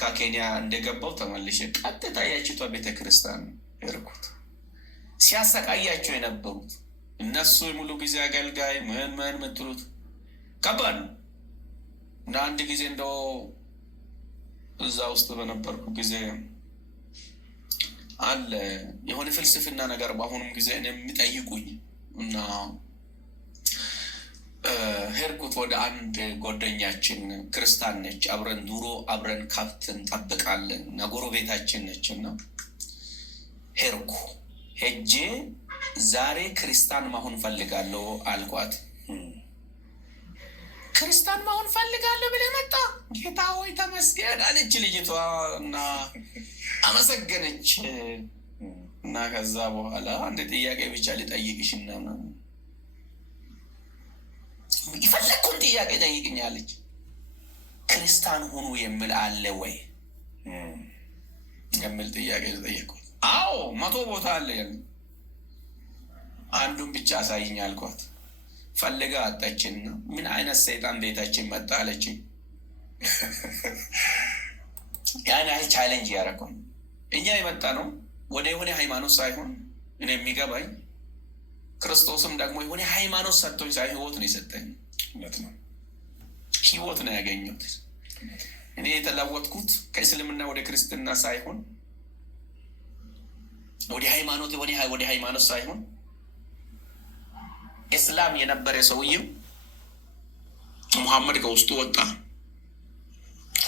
ከኬንያ እንደገባው ተመልሼ ቀጥታ ያቺቷ ቤተክርስቲያን እርኩት ሲያሰቃያቸው የነበሩት እነሱ ሙሉ ጊዜ አገልጋይ ምን ምትሉት ከባድ እና አንድ ጊዜ እንደው እዛ ውስጥ በነበርኩ ጊዜ አለ የሆነ ፍልስፍና ነገር በአሁኑም ጊዜ እኔ የሚጠይቁኝ እና ሄድኩት ወደ አንድ ጓደኛችን ክርስቲያን ነች። አብረን ኑሮ አብረን ከብት እንጠብቃለን እና ጎረቤታችን ነች እና ሄድኩ። ሄጄ ዛሬ ክርስቲያን መሆን ፈልጋለሁ አልኳት። ክርስቲያን መሆን ፈልጋለሁ ብለህ መጣ? ጌታ ሆይ ተመስገን አለች ልጅቷ እና አመሰገነች። እና ከዛ በኋላ አንድ ጥያቄ ብቻ ልጠይቅሽና የፈለግኩን ጥያቄ ጠይቅኛለች። ክርስቲያን ሆኑ የሚል አለ ወይ የሚል ጥያቄ ልጠየቅኩት። አዎ 100 ቦታ አለ። አንዱን ብቻ አሳይኝ አልኳት። ፈልጋ አጣችና ምን አይነት ሰይጣን ቤታችን መጣ አለችኝ። ያን ያህል ቻሌንጅ ያደረገው እኛ የመጣ ነው ወደ የሆነ ሃይማኖት ሳይሆን እኔ የሚገባኝ ክርስቶስም ደግሞ የሆነ ሃይማኖት ሰጥቶኝ ሳይሆን ህይወት ነው የሰጠኝ። ህይወት ነው ያገኘሁት። እኔ የተለወጥኩት ከእስልምና ወደ ክርስትና ሳይሆን ወደ ሃይማኖት ሳይሆን እስላም የነበረ ሰውዬው ሙሐመድ ከውስጡ ወጣ፣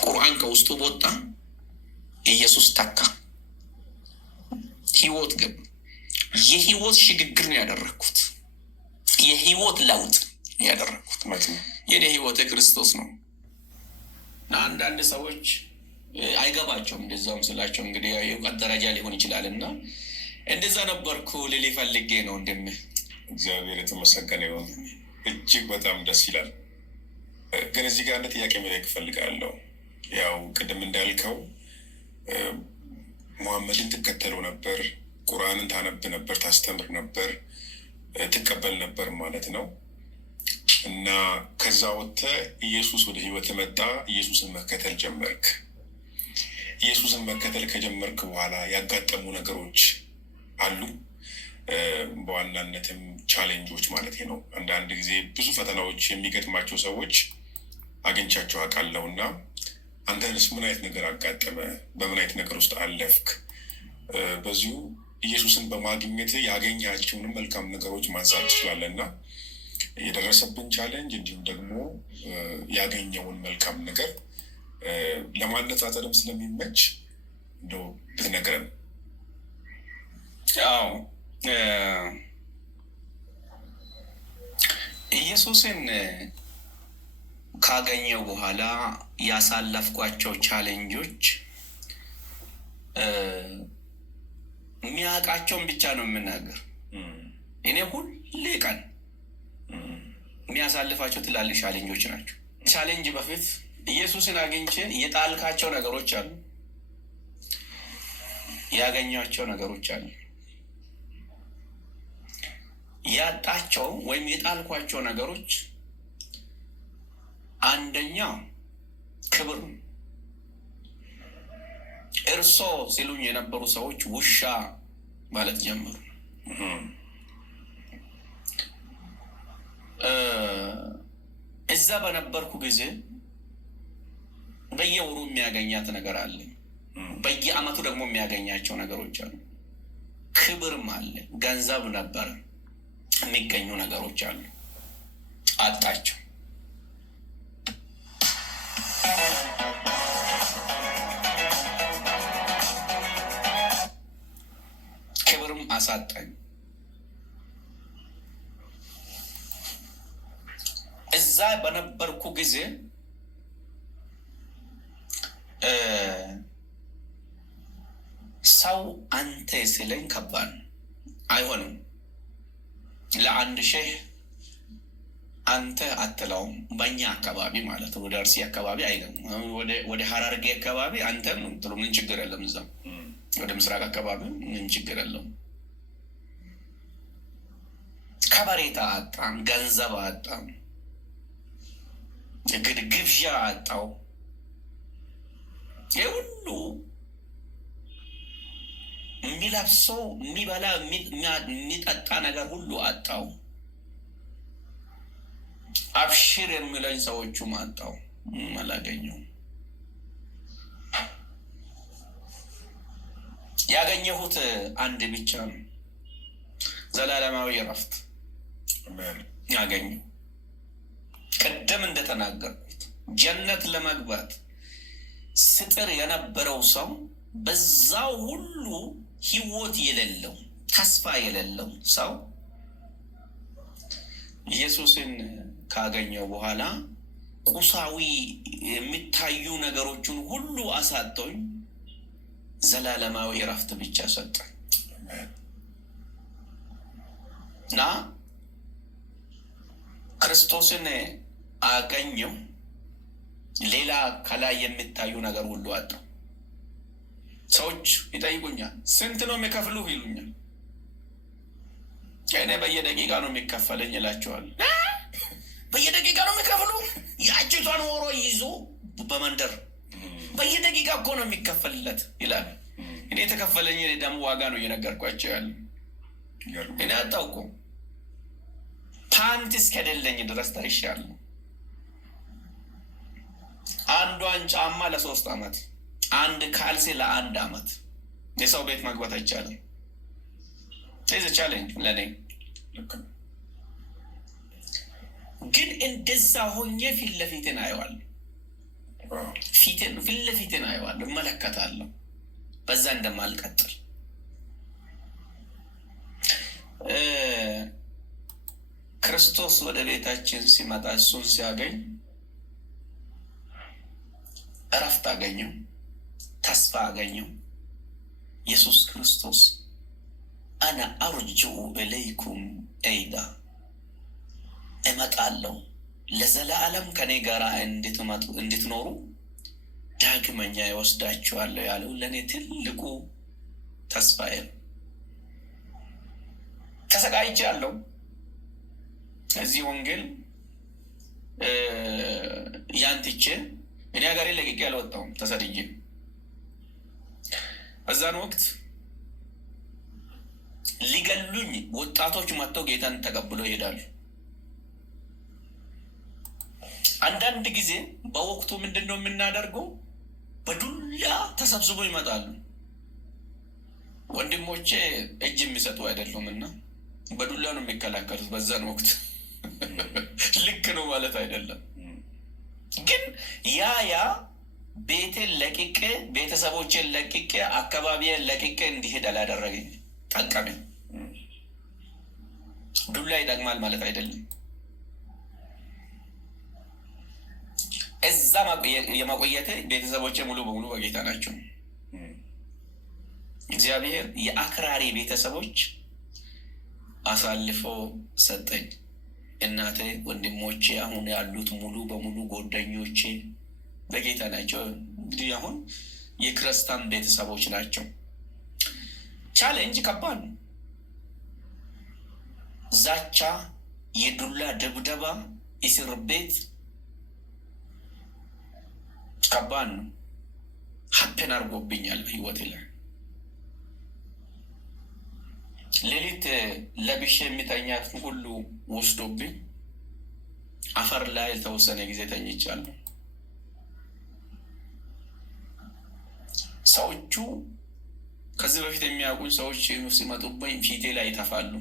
ቁርአን ከውስጡ ወጣ፣ ኢየሱስ ተካ፣ ህይወት ገባ። የህይወት ሽግግር ነው ያደረግኩት። የህይወት ለውጥ ያደረግኩት የኔ ህይወት ክርስቶስ ነው። እና አንዳንድ ሰዎች አይገባቸውም። እንደዛውም ስላቸው እንግዲህ የእውቀት ደረጃ ሊሆን ይችላል እና እንደዛ ነበርኩ ልል ፈልጌ ነው። እግዚአብሔር የተመሰገነ ይሁን። እጅግ በጣም ደስ ይላል። ግን እዚህ ጋር አንድ ጥያቄ መጠየቅ እፈልጋለሁ። ያው ቅድም እንዳልከው ሙሐመድን ትከተለው ነበር፣ ቁርአንን ታነብ ነበር፣ ታስተምር ነበር፣ ትቀበል ነበር ማለት ነው። እና ከዛ ወጥተህ ኢየሱስ ወደ ህይወት መጣ፣ ኢየሱስን መከተል ጀመርክ። ኢየሱስን መከተል ከጀመርክ በኋላ ያጋጠሙ ነገሮች አሉ። በዋናነትም ቻሌንጆች ማለት ነው። አንዳንድ ጊዜ ብዙ ፈተናዎች የሚገጥማቸው ሰዎች አግኝቻቸው አውቃለሁ። እና አንተንስ ምን አይነት ነገር አጋጠመ? በምን አይነት ነገር ውስጥ አለፍክ? በዚሁ ኢየሱስን በማግኘት ያገኛቸውንም መልካም ነገሮች ማንሳት ትችላለህ እና የደረሰብን ቻሌንጅ እንዲሁም ደግሞ ያገኘውን መልካም ነገር ለማነጻጸርም ስለሚመች እንደው ብትነግረን። አዎ ኢየሱስን ካገኘው በኋላ ያሳለፍኳቸው ቻሌንጆች የሚያውቃቸውን ብቻ ነው የምናገር። እኔ ሁሌ ቀን የሚያሳልፋቸው ትላልቅ ቻሌንጆች ናቸው። ቻሌንጅ በፊት ኢየሱስን አግኝቼ የጣልካቸው ነገሮች አሉ፣ ያገኟቸው ነገሮች አሉ። ያጣቸው ወይም የጣልኳቸው ነገሮች አንደኛ ክብር። እርሶ ሲሉኝ የነበሩ ሰዎች ውሻ ማለት ጀመሩ። እዛ በነበርኩ ጊዜ በየወሩ የሚያገኛት ነገር አለ፣ በየአመቱ ደግሞ የሚያገኛቸው ነገሮች አሉ። ክብርም አለ፣ ገንዘብ ነበረ፣ የሚገኙ ነገሮች አሉ። አጣቸው። ክብርም አሳጣኝ። እዛ በነበርኩ ጊዜ ሰው አንተ ሲለኝ ከባድ አይሆንም። ለአንድ ሼህ አንተ አትለውም። በእኛ አካባቢ ማለት ወደ አርሲ አካባቢ አይለም። ወደ ሀረርጌ አካባቢ አንተ ትሉ ምን ችግር የለም። እዛ ወደ ምስራቅ አካባቢ ምን ችግር የለም። ከበሬታ አጣም፣ ገንዘብ አጣም፣ ግብዣ አጣው። ይህ ሁሉ የሚለብሰው የሚበላ የሚጠጣ ነገር ሁሉ አጣው። አብሽር የሚለኝ ሰዎቹም አጣው፣ አላገኘውም። ያገኘሁት አንድ ብቻ ነው፣ ዘላለማዊ እረፍት ያገኘው። ቅድም እንደተናገርኩት ጀነት ለመግባት ስጥር የነበረው ሰው በዛው ሁሉ ህይወት የሌለው ተስፋ የሌለው ሰው ኢየሱስን ካገኘው በኋላ ቁሳዊ የሚታዩ ነገሮችን ሁሉ አሳጥቶኝ ዘላለማዊ እረፍት ብቻ ሰጠኝ እና ክርስቶስን አገኘው። ሌላ ከላይ የሚታዩ ነገር ሁሉ አጣው። ሰዎች ይጠይቁኛል፣ ስንት ነው የሚከፍሉ ይሉኛል። እኔ በየደቂቃ ነው የሚከፈለኝ ይላቸዋል። በየደቂቃ ነው የሚከፍሉ? የአጭቷን ወሮ ይዞ በመንደር በየደቂቃ እኮ ነው የሚከፈልለት ይላል። እኔ የተከፈለኝ ደግሞ ዋጋ ነው እየነገርኳቸው ያለ። እኔ አጣውቁ ፓንት እስከሌለኝ ድረስ ደርሻለሁ። አንዷን ጫማ ለ3 ዓመት፣ አንድ ካልሲ ለ1 ዓመት የሰው ቤት መግባት አይቻልም። ዚ ቻሌንጅ ለኔ ግን እንደዛ ሆኜ ፊት ለፊትን አየዋለሁ። ፊት ለፊትን አየዋለሁ፣ እመለከታለሁ። በዛ እንደማልቀጥል ክርስቶስ ወደ ቤታችን ሲመጣ እሱን ሲያገኝ እረፍት አገኘው፣ ተስፋ አገኘው። ኢየሱስ ክርስቶስ አና አርጅዑ ኢለይኩም አይዳ እመጣለሁ ለዘላለም ከኔ ጋር እንድትኖሩ ዳግመኛ ይወስዳችኋለሁ ያለው ለእኔ ትልቁ ተስፋዬ ነው። ተሰቃይቻለሁ። እዚህ ወንጌል ያንትቼ እኔ ሀገሬ ለቅቄ አልወጣሁም፣ ተሰድጄ። በዛን ወቅት ሊገሉኝ ወጣቶች መጥተው ጌታን ተቀብሎ ይሄዳሉ። አንዳንድ ጊዜ በወቅቱ ምንድን ነው የምናደርገው? በዱላ ተሰብስቦ ይመጣሉ። ወንድሞቼ እጅ የሚሰጡ አይደሉም እና በዱላ ነው የሚከላከሉት። በዛን ወቅት ልክ ነው ማለት አይደለም፣ ግን ያ ቤቴን ለቅቄ ቤተሰቦቼን ለቅቄ አካባቢዬን ለቅቄ እንዲሄድ አላደረገኝ፣ ጠቀመኝ። ዱላ ይጠቅማል ማለት አይደለም። እዛ የማቆየቴ ቤተሰቦቼ ሙሉ በሙሉ በጌታ ናቸው። እግዚአብሔር የአክራሪ ቤተሰቦች አሳልፎ ሰጠኝ። እናቴ፣ ወንድሞቼ፣ አሁን ያሉት ሙሉ በሙሉ ጓደኞቼ በጌታ ናቸው። እንግዲህ አሁን የክርስቲያን ቤተሰቦች ናቸው። ቻሌንጅ ከባድ ነው። ዛቻ፣ የዱላ ድብደባ፣ እስር ቤት ከባድ ነው። ሀፔን አድርጎብኛል ህይወቴ ላይ። ሌሊት ለብሼ የሚተኛት ሁሉ ወስዶብኝ አፈር ላይ የተወሰነ ጊዜ ተኝቻለሁ። ሰዎቹ ከዚህ በፊት የሚያውቁኝ ሰዎች ሲመጡብኝ ፊቴ ላይ ይተፋሉ።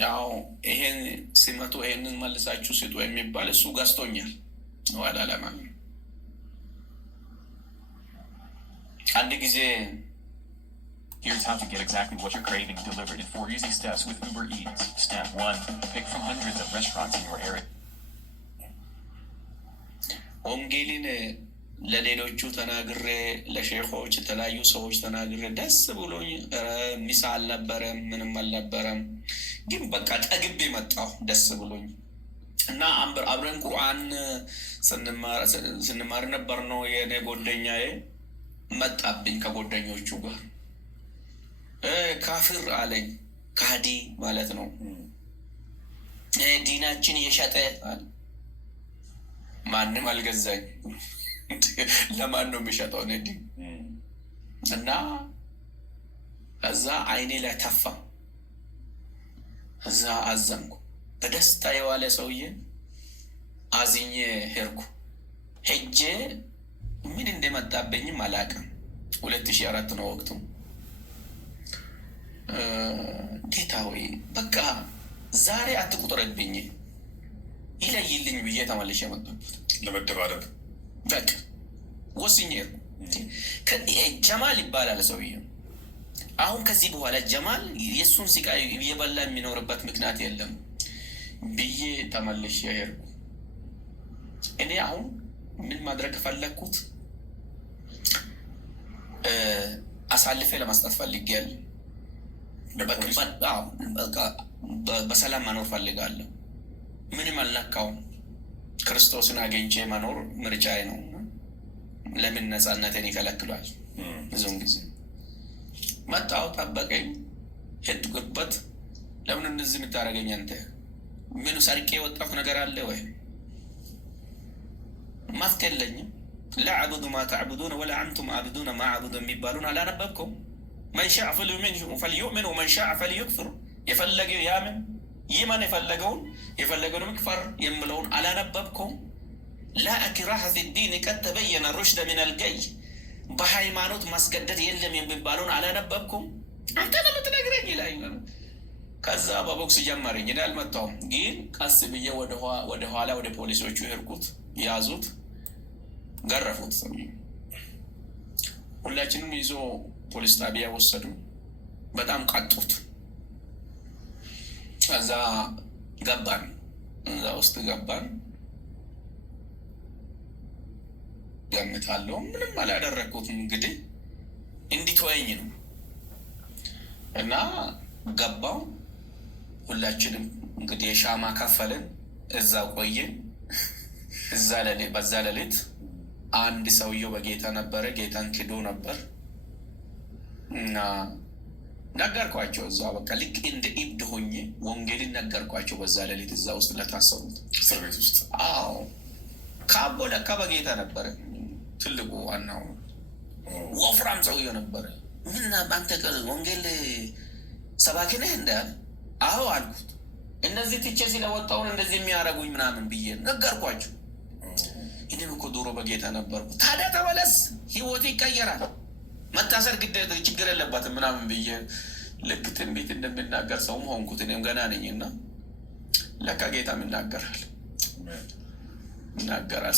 ያው ይሄን ሲመጡ ይሄንን መልሳችሁ ስጡ የሚባል እሱ ገዝቶኛል። ዋላ ለማ አንድ ጊዜ Here's how to get exactly what you're craving delivered in 4 easy steps with Uber Eats. Step 1. Pick from hundreds of restaurants in your area. ወንጌልን ለሌሎቹ ተናግሬ ለሼኾች የተለያዩ ሰዎች ተናግሬ ደስ ብሎኝ ሚሳ አልነበረም፣ ምንም አልነበረም። ግን በቃ ጠግቤ መጣሁ ደስ ብሎኝ እና አብረን ቁርአን ስንማር ነበር ነው የኔ ጓደኛዬ መጣብኝ ከጓደኞቹ ጋር ካፍር አለኝ። ካዲ ማለት ነው። ዲናችን የሸጠ አለ። ማንም አልገዛኝ። ለማን ነው የሚሸጠው ነዲ? እና እዛ አይኔ ላይ ተፋ። እዛ አዘንኩ። በደስታ የዋለ ሰውዬ አዝኜ ሄድኩ። ሄጄ ምን እንደመጣብኝም አላውቅም። 2004 ነው ወቅቱ። ጌታ ሆይ በቃ ዛሬ አትቁጥረብኝ፣ ይለይልኝ ብዬ ተመልሼ የመጣሁት ለመደባደብ በቃ ወስኜ ጀማል ይባላል ሰውዬው። አሁን ከዚህ በኋላ ጀማል የእሱን ስቃይ እየበላ የሚኖርበት ምክንያት የለም ብዬ ተመልሼ ሄድኩ። እኔ አሁን ምን ማድረግ ፈለግኩት? አሳልፌ ለመስጠት ፈልጌያለሁ። በሰላም መኖር ፈልጋለሁ። ምንም አልነካውም። ክርስቶስን አገኝቼ መኖር ምርጫዬ ነው። ለምን ነፃነትን ይከለክሏል? ብዙውን ጊዜ መጣሁ፣ ጠበቀኝ፣ ሄድኩበት። ለምን እንደዚህ የምታደርገኝ አንተ? ምኑ ሰርቄ የወጣሁት ነገር አለ ወይ? መፍት የለኝም። ላ አዕቡዱ ማ ተዕቡዱነ ወላ አንቱም አዕቡዱነ ማ አዕቡዱ የሚባሉን አላነበብከውም? መን ሻእ ፈልዩእምን ወመን ሻእ ፈልዩክፍር። የፈለገው ያምን ይመን፣ የፈለገውን ይክፈር የምለውን አላነበብከውም? ላ አክራሀ ፊ ዲን ቀድ ተበየነ ሩሽደ ሚነል ገይ። በሃይማኖት ማስገደድ የለም የሚባለውን አላነበብኩም? አንተ ነው የምትነግረኝ ይላል። ከዛ በቦክስ ጀመረኝ። እኔ አልመታውም፣ ግን ቀስ ብዬ ወደ ኋላ ወደ ፖሊሶቹ ሄድኩት። ያዙት፣ ገረፉት። ሁላችንም ይዞ ፖሊስ ጣቢያ ወሰዱ። በጣም ቀጡት። ከዛ ገባን፣ እዛ ውስጥ ገባን። ገምታለሁ ምንም አላደረግኩትም። እንግዲህ እንዲትወኝ ነው እና ገባው። ሁላችንም እንግዲህ የሻማ ከፈልን፣ እዛ ቆየን። በዛ ሌሊት አንድ ሰውየው በጌታ ነበረ፣ ጌታን ክዶ ነበር እና ነገርኳቸው። እዛ በቃ ልክ እንደ ኢብድ ሆኜ ወንጌልን ነገርኳቸው። በዛ ሌሊት እዛ ውስጥ ለታሰሩት እስር ቤት ውስጥ። አዎ ካቦ ለካ በጌታ ነበረ። ትልቁ ዋናው ወፍራም ሰውዬው ነበረ። ምና አንተ ወንጌል ሰባኪ ነህ እንዳለ? አዎ አልኩት። እነዚህ ትቼ ስለወጣውን እንደዚህ የሚያደርጉኝ ምናምን ብዬ ነገርኳቸው። እኔም እኮ ዶሮ በጌታ ነበርኩ። ታዲያ ተመለስ፣ ህይወት ይቀየራል፣ መታሰር ግዴታ ችግር የለባትም ምናምን ብዬ ልክ ትንቢት እንደምናገር ሰውም ሆንኩት። እኔም ገና ነኝና ለካ ጌታም ይናገራል።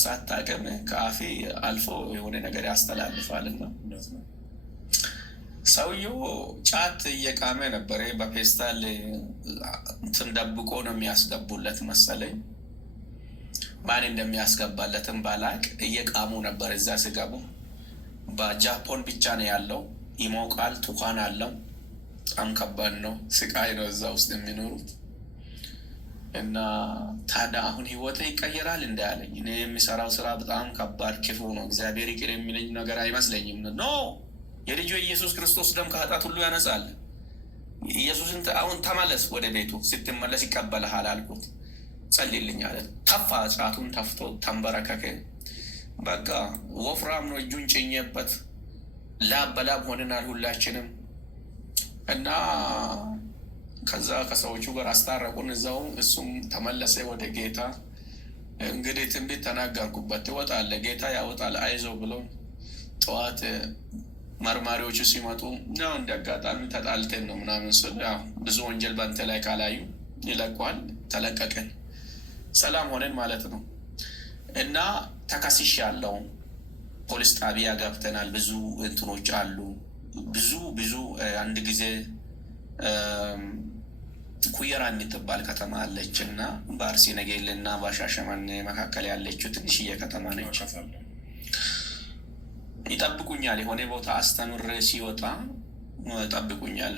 ሳታውቅም ከአፌ አልፎ የሆነ ነገር ያስተላልፋልና ሰውየው ጫት እየቃመ ነበር። በፔስታል እንትን ደብቆ ነው የሚያስገቡለት መሰለኝ። ማን እንደሚያስገባለትም ባላቅ እየቃሙ ነበር። እዛ ስገቡ በጃፖን ብቻ ነው ያለው። ይሞቃል፣ ቱካን አለው። በጣም ከባድ ነው፣ ስቃይ ነው እዛ ውስጥ የሚኖሩት። እና ታዲያ አሁን ህይወቴ ይቀየራል እንዳያለኝ። እኔ የሚሰራው ስራ በጣም ከባድ ክፉ ነው። እግዚአብሔር ይቅር የሚለኝ ነገር አይመስለኝም። ኖ የልጁ የኢየሱስ ክርስቶስ ደም ከኃጢአት ሁሉ ያነጻል። ኢየሱስን አሁን ተመለስ ወደ ቤቱ፣ ስትመለስ ይቀበልሃል አልኩት። ጸልይልኝ አለ። ተፋ፣ ጫቱን ተፍቶ ተንበረከከ። በቃ ወፍራም ነው። እጁን ጭኘበት፣ ላብ በላብ ሆነናል ሁላችንም። እና ከዛ ከሰዎቹ ጋር አስታረቁን እዛው። እሱም ተመለሰ ወደ ጌታ። እንግዲህ ትንቢት ተናገርኩበት። ትወጣለህ፣ ጌታ ያወጣል፣ አይዞ ብለው ጠዋት መርማሪዎቹ ሲመጡ ያው እንደ አጋጣሚ ተጣልተን ነው ምናምን ስል ያው ብዙ ወንጀል በአንተ ላይ ካላዩ ይለቋል። ተለቀቅን፣ ሰላም ሆነን ማለት ነው። እና ተከስሽ ያለው ፖሊስ ጣቢያ ገብተናል። ብዙ እንትኖች አሉ። ብዙ አንድ ጊዜ ኩየራ የምትባል ከተማ አለች እና በአርሲ ነገሌ እና በሻሸመኔ መካከል ያለችው ትንሽዬ ከተማ ነች። ይጠብቁኛል። የሆነ ቦታ አስተምሬ ሲወጣ ይጠብቁኛል።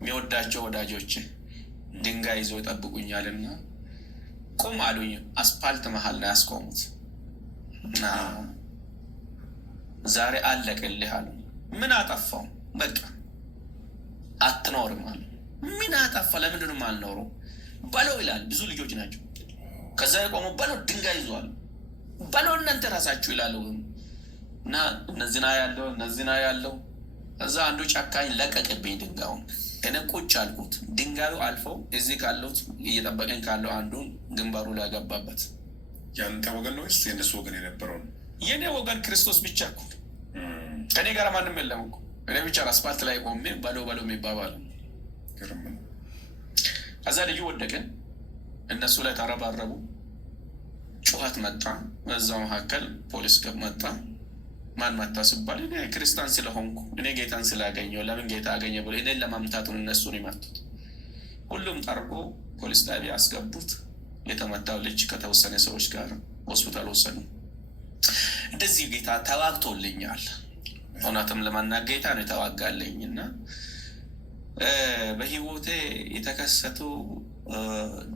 የሚወዳቸው ወዳጆች ድንጋይ ይዞ ይጠብቁኛል እና ቁም አሉኝ። አስፓልት መሀል ነው ያስቆሙት እና ዛሬ አለቅልህ አሉ። ምን አጠፋው? በቃ አትኖርም አሉ። ምን አጠፋ? ለምንድንም አልኖሩ በለው ይላል። ብዙ ልጆች ናቸው። ከዛ የቆሙ በለው ድንጋይ ይዟል። በለው እናንተ ራሳችሁ ይላሉ። እና እነዚህና ያለው እዛ አንዱ ጨካኝ ለቀቅብኝ ድንጋዩን። እኔ ቁጭ አልኩት። ድንጋዩ አልፈው እዚህ ካለው እየጠበቀኝ ካለው አንዱን ግንባሩ ላይ ገባበት። ያንተ ወገን ነው ወይስ የእነሱ ወገን የነበረው? የእኔ ወገን ክርስቶስ ብቻ እኮ ከኔ ጋር ማንም የለም እኮ። እኔ ብቻ አስፓልት ላይ ቆሜ በለው የሚባባል። ከዛ ልዩ ወደቀ። እነሱ ላይ ተረባረቡ። ጩኸት መጣ። በዛው መካከል ፖሊስ መጣ። ማን መታ ሲባል እኔ ክርስቲያን ስለሆንኩ እኔ ጌታን ስላገኘው ለምን ጌታ አገኘ ብሎ እኔን ለማምታቱን እነሱን ይመቱት። ሁሉም ጠርጎ ፖሊስ ጣቢያ አስገቡት። የተመታው ልጅ ከተወሰነ ሰዎች ጋር ሆስፒታል ወሰኑ። እንደዚህ ጌታ ተዋግቶልኛል። እውነትም ለመናገር ጌታ ነው የተዋጋልኝ እና በህይወቴ የተከሰቱ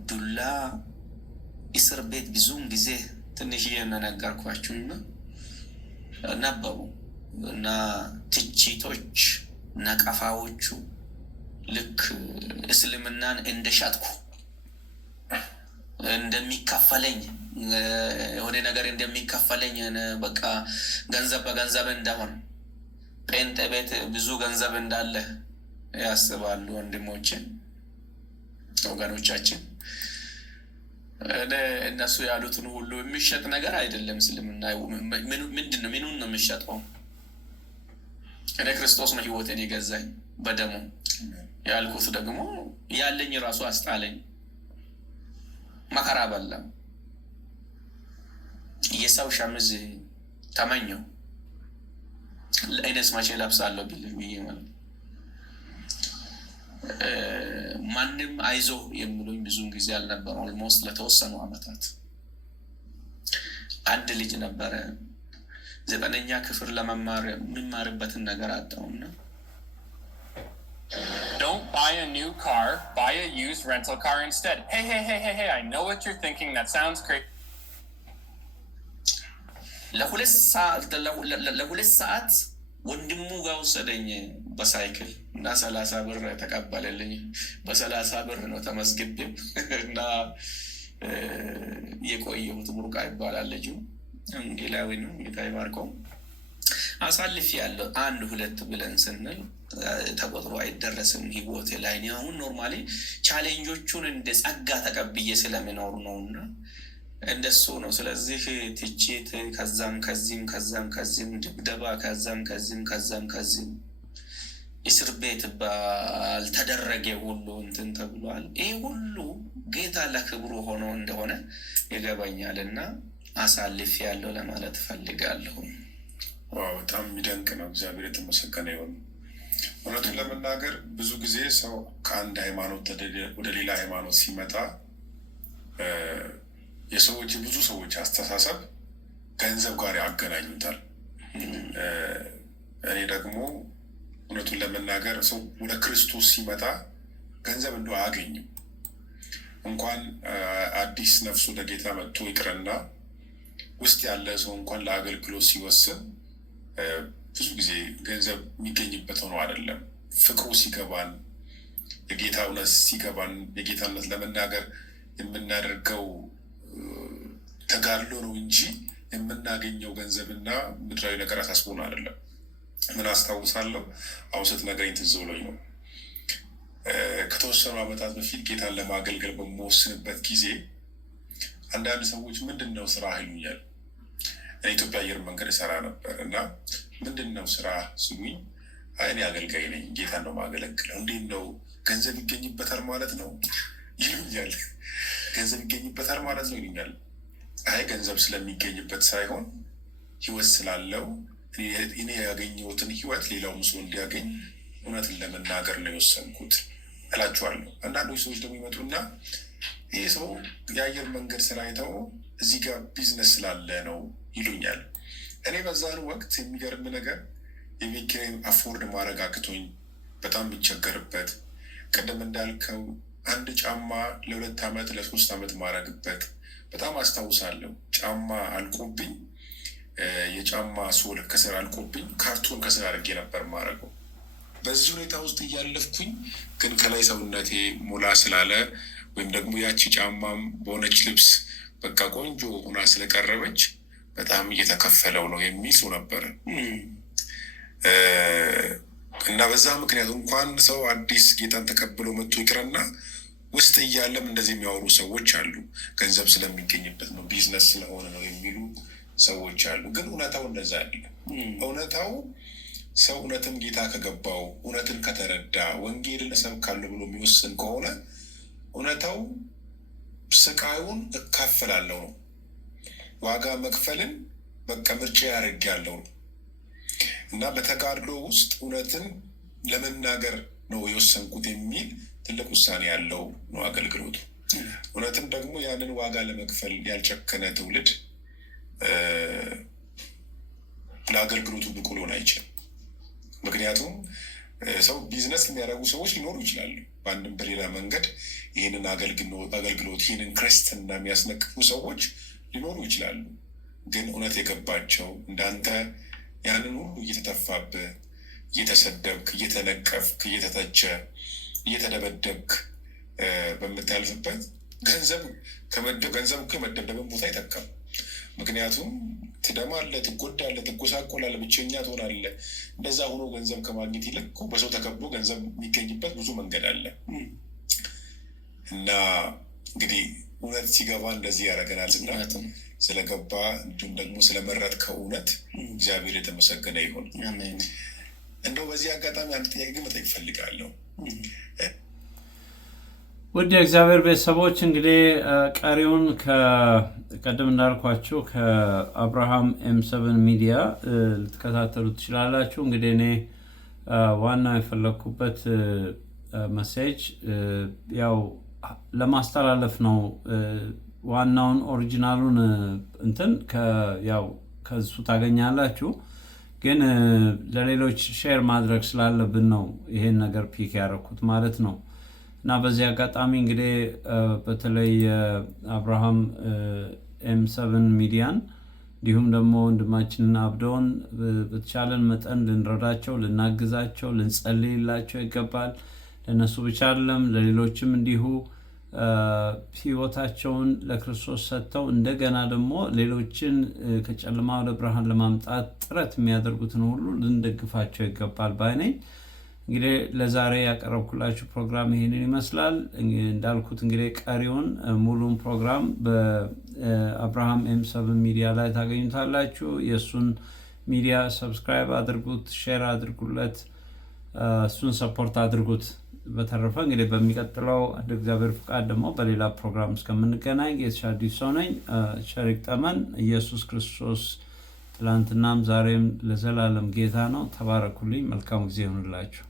ዱላ፣ እስር ቤት ብዙውን ጊዜ ትንሽ የነገርኳችሁና ነበሩ እና ትችቶች፣ ነቀፋዎቹ ልክ እስልምናን እንደሻጥኩ እንደሚከፈለኝ የሆነ ነገር እንደሚከፈለኝ በቃ ገንዘብ በገንዘብ እንደሆን ጴንጤ ቤት ብዙ ገንዘብ እንዳለ ያስባሉ ወንድሞችን ወገኖቻችን። እነሱ ያሉትን ሁሉ የሚሸጥ ነገር አይደለም እስልምና። ምንድን ነው? ምኑን ነው የሚሸጠው? እኔ ክርስቶስ ነው ህይወቴን የገዛኝ በደሙ ያልኩት ደግሞ ያለኝ ራሱ አስጣለኝ፣ መከራ በላም። የሰው ሸምዝ ተመኘው ለእኔስ መቼ ለብሳለሁ ብዬ ማለት ማንም አይዞ የሚሉኝ ብዙውን ጊዜ አልነበረ። ኦልሞስት ለተወሰኑ አመታት አንድ ልጅ ነበረ 9ኛ ክፍል ለመማር የሚማርበትን ነገር አጣውና Don't buy a new car, buy a used rental car instead. Hey, I know what you're thinking. That sounds crazy. ለሁለት ሰዓት ወንድሙ ጋር ወሰደኝ በሳይክል እና 30 ብር ተቀበለልኝ። በ30 ብር ነው ተመዝግቤም እና የቆየሁት። ቡርቃ ይባላል ልጁ፣ እንግላዊ ነው። ጌታ ይባርከው። አሳልፍ ያለው 1-2 ብለን ስንል ተቆጥሮ አይደረስም ህይወቴ ላይ። አሁን ኖርማሊ ቻሌንጆቹን እንደ ጸጋ ተቀብዬ ስለሚኖሩ ነውና እንደሱ ነው። ስለዚህ ትችት ከዛም ከዚህም ድብደባ ከዛም ከዚህም እስር ቤት ባልተደረገ ሁሉ እንትን ተብሏል። ይህ ሁሉ ጌታ ለክብሩ ሆኖ እንደሆነ ይገባኛል እና አሳልፍ ያለው ለማለት ፈልጋለሁ። በጣም የሚደንቅ ነው። እግዚአብሔር የተመሰገነ ይሁን። እውነቱን ለመናገር ብዙ ጊዜ ሰው ከአንድ ሃይማኖት ወደ ሌላ ሃይማኖት ሲመጣ የብዙ ሰዎች አስተሳሰብ ገንዘብ ጋር ያገናኙታል። እኔ ደግሞ እውነቱን ለመናገር ሰው ወደ ክርስቶስ ሲመጣ ገንዘብ እንደው አያገኝም። እንኳን አዲስ ነፍስ ወደ ጌታ መጥቶ ይቅርና ውስጥ ያለ ሰው እንኳን ለአገልግሎት ሲወስን ብዙ ጊዜ ገንዘብ የሚገኝበት ሆኖ አይደለም። ፍቅሩ ሲገባን፣ የጌታ እውነት ሲገባን፣ የጌታነት ለመናገር የምናደርገው ተጋድሎ ነው እንጂ የምናገኘው ገንዘብና ምድራዊ ነገር አሳስቦን አይደለም። ምን አስታውሳለሁ፣ አሁን ስትነግረኝ ትዝ ብሎኝ ነው። ከተወሰኑ ዓመታት በፊት ጌታን ለማገልገል በምወስንበት ጊዜ አንዳንድ ሰዎች ምንድን ነው ስራ ይሉኛል። እኔ ኢትዮጵያ አየር መንገድ ሰራ ነበር እና ምንድን ነው ስራ ስሉኝ፣ እኔ አገልጋይ ነኝ፣ ጌታን ነው ማገለግለው። እንዴት ነው ገንዘብ ይገኝበታል ማለት ነው ይሉኛል። ገንዘብ ይገኝበታል ማለት ነው ይሉኛል። አይ ገንዘብ ስለሚገኝበት ሳይሆን ህይወት ስላለው እኔ ያገኘሁትን ህይወት ሌላውም ሰው እንዲያገኝ እውነትን ለመናገር ነው የወሰንኩት እላችኋለሁ። አንዳንዶች ሰዎች ደግሞ ይመጡና ይህ ሰው የአየር መንገድ ስራ አይተው እዚህ ጋር ቢዝነስ ስላለ ነው ይሉኛል። እኔ በዛን ወቅት የሚገርም ነገር የቤት ኪራይን አፎርድ ማድረግ አቅቶኝ በጣም የሚቸገርበት፣ ቅድም እንዳልከው አንድ ጫማ ለ2 ዓመት ለ3 ዓመት ማድረግበት በጣም አስታውሳለሁ። ጫማ አልቆብኝ፣ የጫማ ሶል ከስር አልቆብኝ፣ ካርቶን ከስር አድርጌ ነበር ማድረገው። በዚህ ሁኔታ ውስጥ እያለፍኩኝ ግን ከላይ ሰውነቴ ሞላ ስላለ ወይም ደግሞ ያቺ ጫማም በሆነች ልብስ በቃ ቆንጆ ሆና ስለቀረበች በጣም እየተከፈለው ነው የሚል ሰው ነበር እና በዛ ምክንያት እንኳን ሰው አዲስ ጌታን ተቀብሎ መጥቶ ይቅርና ውስጥ እያለም እንደዚህ የሚያወሩ ሰዎች አሉ። ገንዘብ ስለሚገኝበት ነው፣ ቢዝነስ ስለሆነ ነው የሚሉ ሰዎች አሉ። ግን እውነታው እንደዛ አይደለም። እውነታው ሰው እውነትን ጌታ ከገባው፣ እውነትን ከተረዳ፣ ወንጌልን እሰብካለሁ ብሎ የሚወስን ከሆነ እውነታው ስቃዩን እካፈላለሁ ነው። ዋጋ መክፈልን በቃ ምርጫ ያደርጋለሁ እና በተጋድሎ ውስጥ እውነትን ለመናገር ነው የወሰንኩት የሚል ትልቅ ውሳኔ ያለው ነው አገልግሎቱ። እውነትም ደግሞ ያንን ዋጋ ለመክፈል ያልጨከነ ትውልድ ለአገልግሎቱ ብቁ ሊሆን አይችልም። ምክንያቱም ሰው ቢዝነስ የሚያደርጉ ሰዎች ሊኖሩ ይችላሉ። በአንድም በሌላ መንገድ ይህንን አገልግሎት ይህንን ክርስትና የሚያስነቅፉ ሰዎች ሊኖሩ ይችላሉ። ግን እውነት የገባቸው እንዳንተ ያንን ሁሉ እየተተፋብህ፣ እየተሰደብክ፣ እየተነቀፍክ፣ እየተተቸ፣ እየተደበደብክ በምታልፍበት ገንዘብ እኮ የመደብደብን ቦታ አይተካም። ምክንያቱም ትደማለህ፣ ትጎዳለህ፣ ትጎሳቆላለህ፣ ብቸኛ ትሆናለህ። እንደዛ ሆኖ ገንዘብ ከማግኘት ይልቅ በሰው ተከቦ ገንዘብ የሚገኝበት ብዙ መንገድ አለ እና እንግዲህ እውነት ሲገባ እንደዚህ ያደርገናል እና ስለገባ እንዲሁም ደግሞ ስለመረጥከው እውነት እግዚአብሔር የተመሰገነ ይሁን። እንደው በዚህ አጋጣሚ አንድ ጥያቄ ግን መጠየቅ እፈልጋለሁ። ውድ የእግዚአብሔር ቤተሰቦች እንግዲህ ቀሪውን ቀደም እንዳልኳችሁ ከአብርሃም ኤም7 ሚዲያ ልትከታተሉ ትችላላችሁ። እንግዲህ እኔ ዋና የፈለግኩበት መሴጅ ያው ለማስተላለፍ ነው። ዋናውን ኦሪጂናሉን ያው ከሱ ታገኛላችሁ፣ ግን ለሌሎች ሼር ማድረግ ስላለብን ነው ይሄን ነገር ፒክ ያደረኩት ማለት ነው። እና በዚህ አጋጣሚ እንግዲህ በተለይ አብርሃም ኤም7 ሚዲያን እንዲሁም ደግሞ ወንድማችንን አብደውን በተቻለን መጠን ልንረዳቸው፣ ልናግዛቸው፣ ልንጸልይላቸው ይገባል። ለእነሱ ብቻ አይደለም ለሌሎችም እንዲሁ ሕይወታቸውን ለክርስቶስ ሰጥተው እንደገና ደግሞ ሌሎችን ከጨለማ ወደ ብርሃን ለማምጣት ጥረት የሚያደርጉትን ሁሉ ልንደግፋቸው ይገባል ባይ ነኝ። እንግዲህ ለዛሬ ያቀረብኩላችሁ ፕሮግራም ይሄንን ይመስላል። እንዳልኩት እንግዲህ ቀሪውን ሙሉን ፕሮግራም በአብርሃም ኤም7 ሚዲያ ላይ ታገኙታላችሁ። የእሱን ሚዲያ ሰብስክራይብ አድርጉት፣ ሼር አድርጉለት፣ እሱን ሰፖርት አድርጉት። በተረፈ እንግዲህ በሚቀጥለው እንደ እግዚአብሔር ፍቃድ ደግሞ በሌላ ፕሮግራም እስከምንገናኝ ጌትሽ አዲስ ሰው ነኝ። ቸር ይግጠመን። ኢየሱስ ክርስቶስ ትላንትናም ዛሬም ለዘላለም ጌታ ነው። ተባረኩልኝ። መልካም ጊዜ ይሁንላችሁ።